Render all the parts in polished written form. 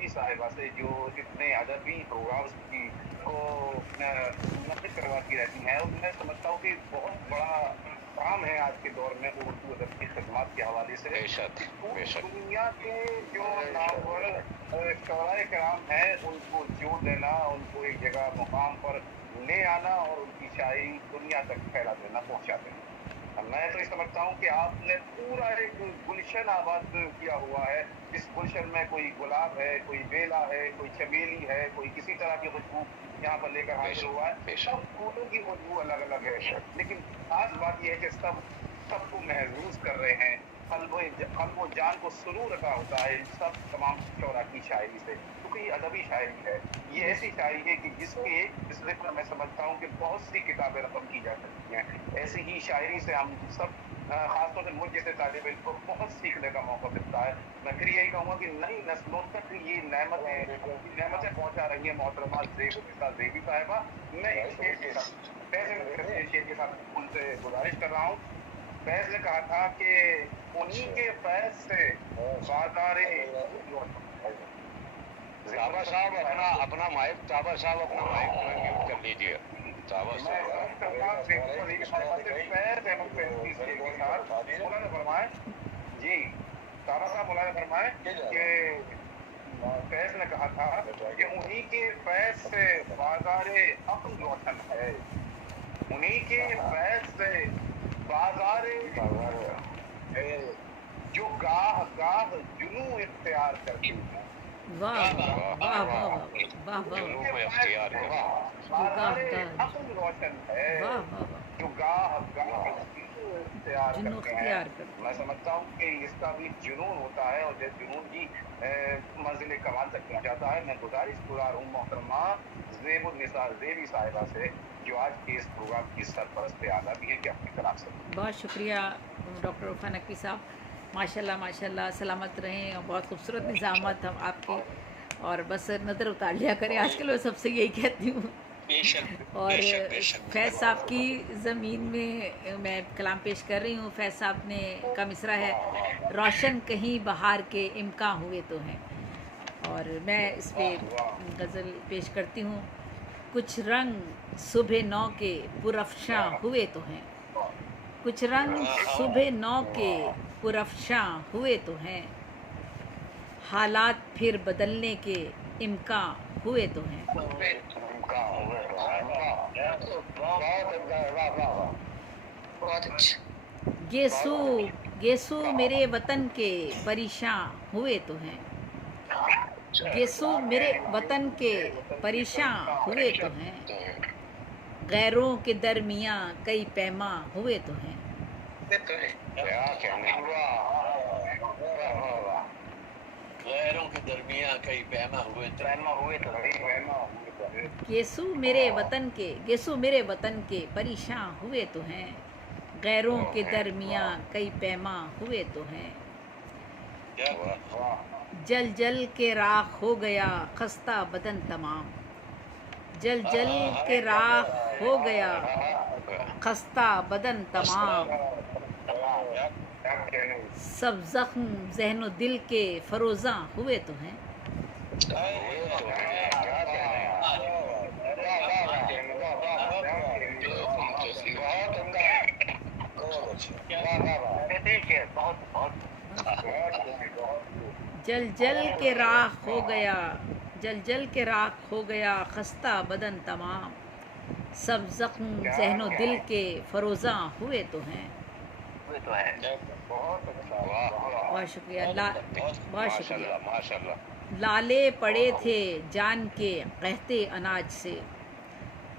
देवी साहिबा से जो इतने अदबी प्रोग्राम्स की को मुनक़िद करवाती रहती हैं, और मैं समझता हूँ कि बहुत बड़ा काम है आज के दौर में उर्दू अदब की खिदमत के हवाले से। बेशक बेशक दुनिया के जो नामवर शोराए कराम हैं, उनको जोड़ देना, उनको एक जगह मुकाम पर ले आना और उनकी शायरी दुनिया तक फैला देना, पहुँचा देना। मैं तो ये समझता हूँ कि आपने पूरा एक गुलशन आबाद किया हुआ है। इस गुलशन में कोई गुलाब है, कोई बेला है, कोई चमेली है, कोई किसी तरह की खुशबू यहाँ पर लेकर हाजिर हुआ है। सब फूलों की खुशबू अलग अलग है, लेकिन खास बात यह है कि सबको महसूस कर रहे हैं। क़ल्ब जान को सुरूर अता होता है इन सब तमाम शोरा की शायरी से, क्योंकि ये अदबी शायरी है। ये ऐसी शायरी है कि जिसके सिलसिले में मैं समझता हूँ कि बहुत सी किताबें रकम की जा सकती हैं। ऐसी ही शायरी से हम सब खासतौर से मुझ जैसे तालिब इल्म को बहुत सीखने का मौका मिलता है। मैं फिर यही कहूँगा कि नई नस्लों तक ये नेमतें पहुँचा रही है मोहतरमा ज़ेबी साहिबा। मैं एक शेर के साथ उनसे गुजारिश कर रहा हूँ। फैज़ ने कहा था कि उन्हीं के फैज़ से बाज़ारे ताबा साहब अपना माइक म्यूट कर लीजिए। ताबा जी ताबा साहब मौलाना फरमाए कि फैज़ ने कहा था कि उन्हीं के फैज़ से बाज़ारे अक़्ल रोशन है, उन्हीं के फैज़ से बाज़ारे जो गाह गाह जुनू इख्तियार करती है। वाह वाह वाह वाह वाह वाह जुनून में इख्तियार है। अक़्ल रोशन है, वाह वाह जो गाह गाह इख्तियार जुनून करते इख्तियार हैं। करते मैं समझता हूँ कि इसका भी जुनून होता है और जो जुनून की मंजिल कमाल तक पहुँचाता है। मैं गुजारिश हूँ मोहतरमा ज़ेबी साहिबा से, जो आज के इस प्रोग्राम की सरपरस्त आला भी है, कि अपने कलाम से। बहुत शुक्रिया डॉक्टर उरफा नकवी साहब, माशाल्लाह माशाल्लाह, सलामत रहें। और बहुत खूबसूरत निज़ामत हम आपके, और बस नज़र उतार लिया करें। आजकल मैं सबसे यही कहती हूँ। और फैज़ साहब की ज़मीन में मैं कलाम पेश कर रही हूँ। फैज़ साहब ने का मिसरा है, रोशन कहीं बहार के इम्कां हुए तो हैं। और मैं इस पर गज़ल पेश करती हूँ। कुछ रंग सुबह नौ के पुरफ़शां हुए तो हैं, कुछ रंग सुबह नौ के पुरफ़शां हुए तो हैं, हालात फिर बदलने के इम्कां हुए तो हैं। गेसू गेसू मेरे वतन के परेशान हुए तो हैं, गेसू मेरे वतन के परेशान हुए तो हैं, गैरों के दरमियाँ कई पैमा हुए तो हैं। गैरों के दरमियाँ कई पैमा हुए तो गेसू मेरे वतन के परेशान हुए तो हैं, गैरों के दरमियाँ कई पैमा हुए तो हैं। जल जल के राख हो गया खस्ता बदन तमाम, जल जल के राख हो गया खस्ता बदन तमाम, सब जख्म ज़हन दिल के फरोज़ां हुए तो हैं। जल जल के राख हो गया, जल जल के राख हो गया खस्ता बदन तमाम, सब जख्म ज़हन दिल के फरोज़ां हुए तो हैं। बहुत शुक्रिया, बहुत शुक्रिया। माशाल्लाह। लाले पड़े थे जान के कहते अनाज से,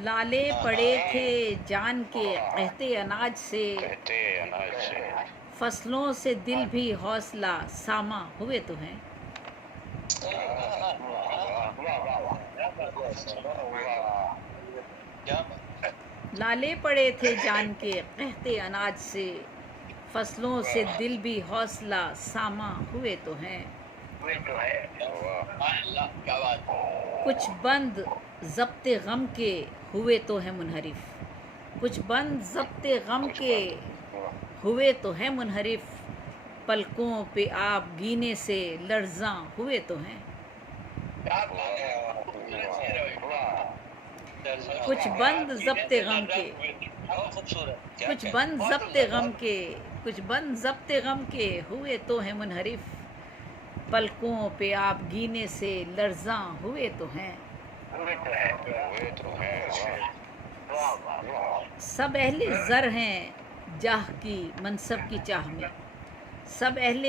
लाले पड़े थे जान के कहते अनाज से, फसलों से दिल भी हौसला सामा हुए तो हैं। लाले पड़े थे जान के कहते अनाज से, फसलों से दिल भी हौसला सामा हुए तो हैं। कुछ बंद ज़ब्ते गम के हुए तो हैं मुनहरिफ, कुछ बंद ज़ब्ते गम के हुए तो हैं मुनहरिफ, पलकों पे आप गीने से लर्ज़ां हुए तो हैं। آپ خوبصورت چہرہ ہوئے کچھ بند ضبط غم کے، بہت خوبصورت، کچھ بند ضبط غم کے، کچھ بند ضبط غم کے ہوئے تو ہیں منحرف، پلکوں پہ آپ گینے سے لرزاں ہوئے تو ہیں، ہوئے تو ہیں سب اہل زر ہیں جاہ کی منصب کی چاہ میں، سب اہل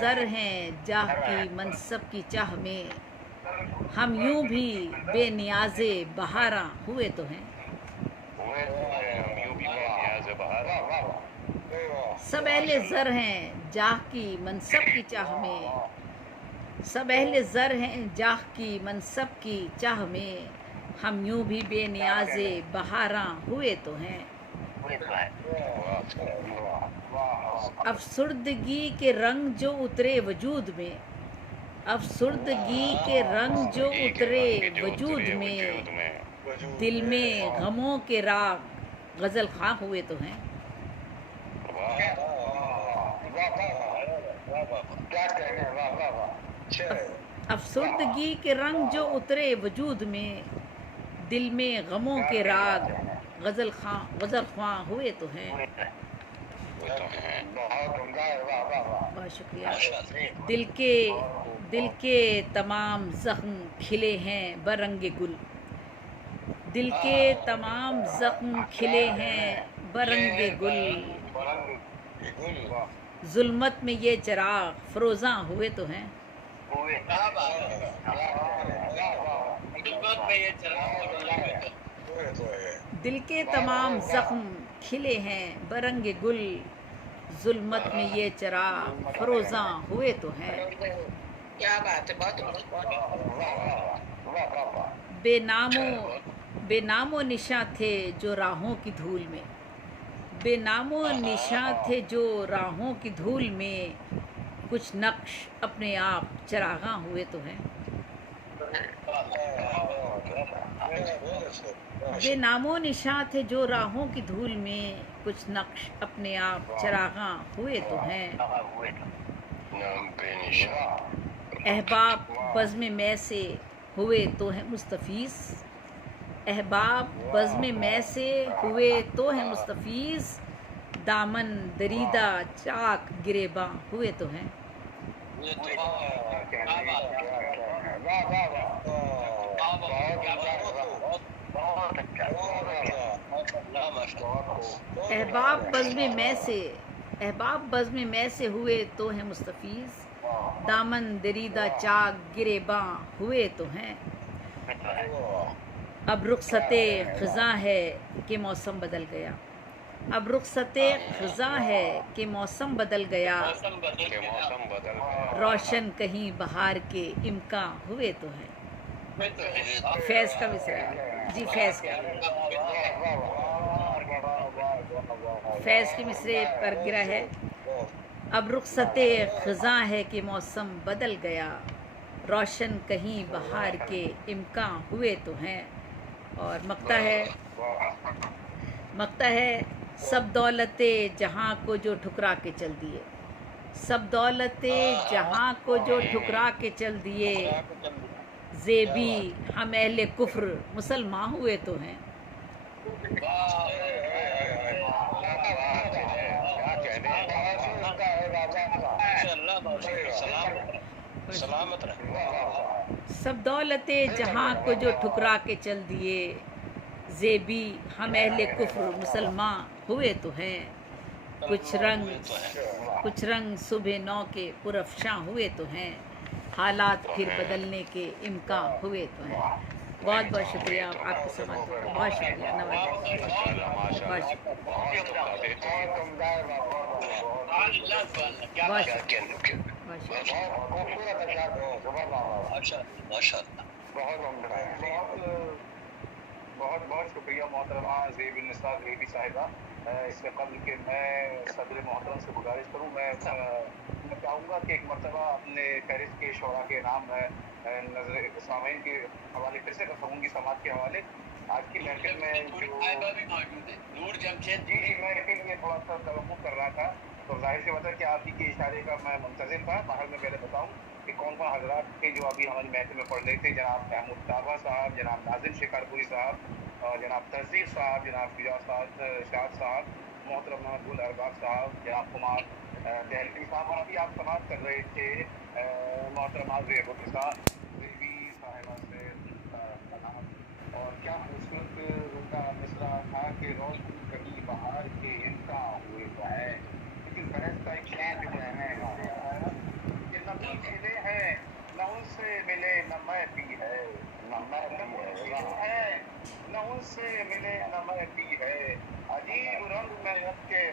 زر ہیں جاہ کی منصب کی چاہ میں، ہم یوں بھی بے نیاز بہاراں ہوئے تو ہیں، ہوئے تو ہیں ہم یوں بھی بے نیاز بہار سب اہل زر ہیں جاہ کی منصب کی چاہ میں، سب اہل زر ہیں جاہ کی منصب کی چاہ میں، ہم یوں بھی بے نیاز بہاراں ہوئے تو ہیں، افسردگی کے رنگ جو اترے وجود میں، افسردگی کے رنگ جو اترے وجود میں، دل میں غموں کے راگ غزل خواں ہوئے تو ہیں، افسردگی کے رنگ جو اترے وجود میں، دل میں غموں کے راگ غزل خواں ہوئے تو ہیں، بہت شکریہ، دل کے تمام زخم کھلے ہیں برنگ گل، دل کے تمام زخم کھلے ہیں برنگ گل، ظلمت میں یہ چراغ فروزاں ہوئے تو ہیں، دل کے تمام زخم کھلے ہیں برنگ گل، ظلمت میں یہ چراغ فروزاں ہوئے تو ہیں، کیا بات ہے، بہت بے نام و نشاں تھے جو راہوں کی دھول میں، بے نام و نشاں تھے جو راہوں کی دھول میں، کچھ نقش اپنے آپ چراغاں ہوئے تو ہیں، بے نام و نشاں تھے جو راہوں کی دھول میں، کچھ نقش اپنے آپ چراغاں ہوئے تو ہیں، نام بے نشان احباب بزم میں سے ہوئے تو ہیں مستفیض، احباب بزم میں سے ہوئے تو ہیں مستفیض، دامن دریدہ چاک گریباں ہوئے تو ہیں، احباب بزم میں سے ہوئے تو ہیں مستفیض، دامن دریدہ چاک گریباں ہوئے تو ہیں، اب رخصت خزاں ہے کہ موسم بدل گیا، اب رخصت خزاں ہے کہ موسم بدل گیا، کہ موسم بدل گیا روشن کہیں بہار کے امکان ہوئے تو ہیں، فیض کا مصرع، جی فیض کا، فیض کی مصرع پر گرا ہے، اب رخصت خزاں ہے کہ موسم بدل گیا، روشن کہیں بہار کے امکان ہوئے تو ہیں، اور مقطع ہے سب دولت جہاں کو جو ٹھکرا کے چل دیے، سب دولت جہاں کو جو ٹھکرا کے چل دیے، زیبی ہم اہل کفر مسلمان ہوئے تو ہیں، سلامت رہے، سب دولت جہاں کو جو ٹھکرا کے چل دیے، زیبی ہم اہل کفر مسلمان ہوئے تو ہیں، کچھ رنگ صبح نو کے پرافشاں ہوئے تو ہیں، حالات پھر بدلنے کے امکان ہوئے تو ہیں، بہت بہت شکریہ آپ کی سماعت کا، بہت شکریہ، نوازش، بہت شکریہ، بہت بہت شکریہ محترمہ زیب النساء زیبی صاحبہ، اس سے قبل کہ میں صدر محترم سے گزارش کروں، میں چاہوں گا کہ ایک مرتبہ اپنے فہرست کے شعراء کے نام نظر سامعین کے حوالے پھر سے رکھوں گی، سماعت کے حوالے آج کی محفل میں نور جمشید جی میں اسی لیے تھوڑا سا توقع کر رہا تھا، تو ظاہر سی بات ہے کہ آپ ہی کے اشارے کا میں منتظر تھا، باہر میں پہلے بتاؤں کہ کون کون حضرات تھے جو ابھی ہماری محفل میں پڑھ رہے تھے. جناب محمود طابہ صاحب, جناب ناظم شکارپوری صاحب, اور جناب تنظیر صاحب, جناب شاد صاحب, محترم محمد گل ارباب صاحب, جناب کمار دہلوی صاحب, اور ابھی آپ سماعت کر رہے تھے محترمہ زیبا بیوی صاحبہ سے سلام. اور کیا خوبصورت ان کا مصرع تھا کہ روز کہیں بہار کے امتا ہوئے ہے. لیکن بحث کا ایک شعر جو ہے کہ نہ کوئی ملے ہیں نہ ان سے ملے نہ میں بھی ہے, نہ ان سے ملے نہ میں بھی ہے. عجیب رنگ میں اب کے